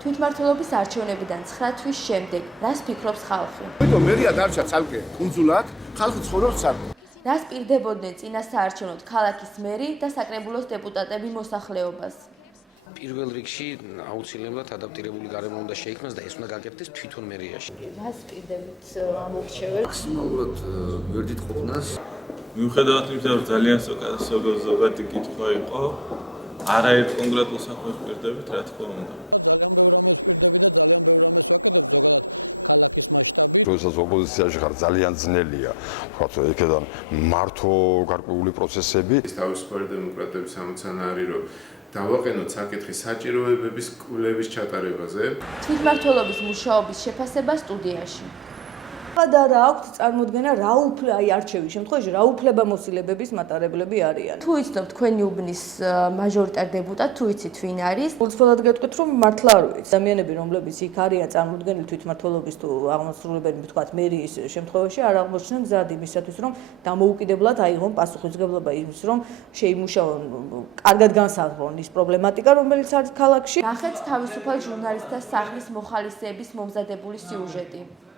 თვითმმართველობის არჩევნებიდან 9 თვის შემდეგ რას ფიქრობს ხალხი? Იმიტომ მერია დარჩა ცალკე კუნძულად, ხალხი ცხოვრობს ცალკე. რას პირდებოდნენ წინა საარჩევნოდ ქალაქის მერი და საკრებულოს დეპუტატები მოსახლეობას? პირველ რიგში აუცილებლად ადაპტირებული გარემო უნდა შეიქმნას და ეს უნდა გაკეთდეს თვითონ მერიაში. რას პირდებით ამორჩევენ? მაქსიმალურად ვერდით ყოფნას. მიუხედავად იმისა, რომ ძალიან ზოგადი კითხვა იყო, არაერთ კონკრეტულ საქმეს პირდებით, რა თქმა უნდა. როდესაც ოპოზიციაში ხარ, ძალიან ძნელია, ვთქვათ, იქიდან მართო გარკვეული პროცესები. თავისუფალი დემოკრატების ამოცანა არის, რომ დავაყენოთ საკითხი საჭიროებების კვლევის ჩატარებაზე. თვითმმართველობის მუშაობის შეფასება სტუდიაში. და რა აქვთ წარმოდგენა რა არჩევის შემთხვევაში რა უფლებამოსილებების მატარებლები არიან. თუ იცნობ თქვენი უბნის მაჟორიტარ დეპუტატ, თუ იცით ვინ არის? უცბად გეტყვით რომ მართლა არ ვიცი. ადამიანები რომლებიც იქ არიან წარმოდგენილი თვითმმართველობის თუ აღმასრულებელი ვთქვათ მერიის შემთხვევაში არ აღმოჩნდნენ მზად იმისათვის რომ დამოუკიდებლად აიღონ პასუხისმგებლობა იმის რომ შეიმუშაონ კარგად განსაზღვრონ ის პრობლემატიკა რომელიც არის ქალაქში. ნახეთ თავისუფალ ჟურნალისტთა სახლის მოხალისეების მომზადებული სიუჟეტი.